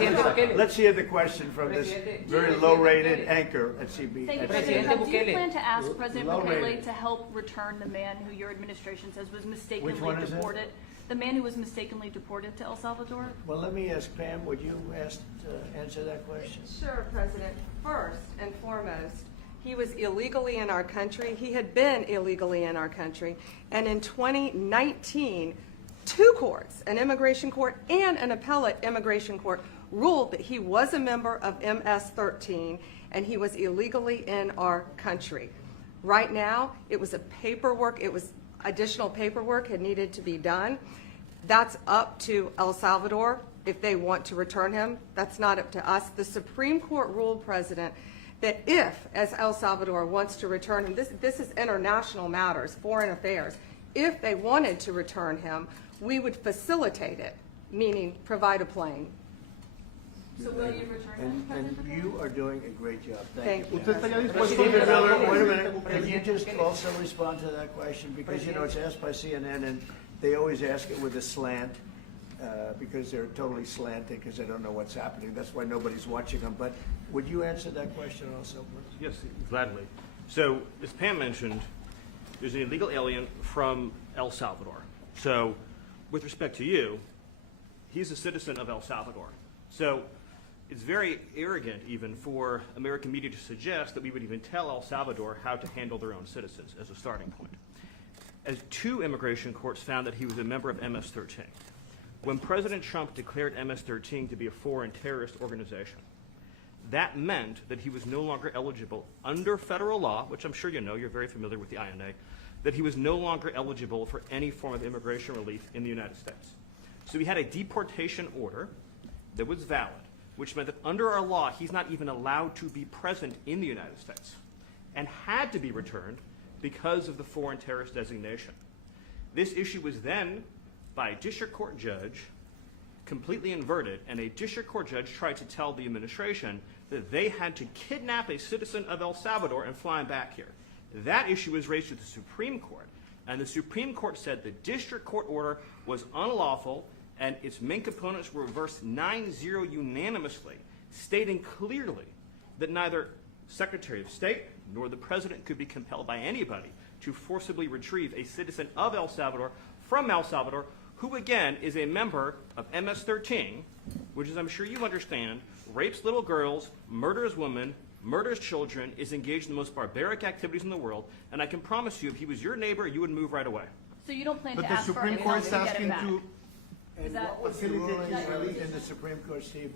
Let's hear the question from this very low-rated anchor at CB. Thank you, President Trump. Do you plan to ask President Bukele to help return the man who your administration says was mistakenly deported? The man who was mistakenly deported to El Salvador? Well, let me ask Pam, would you answer that question? Sure, President. First and foremost, he was illegally in our country. He had been illegally in our country. And in 2019, two courts, an immigration court and an appellate immigration court, ruled that he was a member of MS-13 and he was illegally in our country. Right now, it was additional paperwork had needed to be done. That's up to El Salvador if they want to return him. That's not up to us. The Supreme Court ruled, President, that if, as El Salvador wants to return him, this is international matters, foreign affairs, if they wanted to return him, we would facilitate it, meaning provide a plane. So will you return him? And you are doing a great job. Thank you. Thank you. Stephen Miller, wait a minute. Can you just also respond to that question? Because, you know, it's asked by CNN, and they always ask it with a slant, because they're totally slanted because they don't know what's happening. That's why nobody's watching them. But would you answer that question also, please? Yes, gladly. So, as Pam mentioned, there's an illegal alien from El Salvador. So, with respect to you, he's a citizen of El Salvador. So, it's very arrogant even for American media to suggest that we would even tell El Salvador how to handle their own citizens as a starting point. As two immigration courts found that he was a member of MS-13. When President Trump declared MS-13 to be a foreign terrorist organization, that meant that he was no longer eligible under federal law, which I'm sure you know, you're very familiar with the INA, that he was no longer eligible for any form of immigration relief in the United States. So he had a deportation order that was valid, which meant that under our law, he's not even allowed to be present in the United States and had to be returned because of the foreign terrorist designation. This issue was then, by a district court judge, completely inverted, and a district court judge tried to tell the administration that they had to kidnap a citizen of El Salvador and fly him back here. That issue was raised to the Supreme Court, and the Supreme Court said the district court order was unlawful and its main components were reversed 9-0 unanimously, stating clearly that neither Secretary of State nor the President could be compelled by anybody to forcibly retrieve a citizen of El Salvador from El Salvador, who again is a member of MS-13, which, as I'm sure you understand, rapes little girls, murders women, murders children, is engaged in the most barbaric activities in the world, and I can promise you if he was your neighbor, you would move right away. So you don't plan But to the ask for Supreme any Court help is to get him asking back? to And Is that- what was the ruling in the Supreme Court, Steve?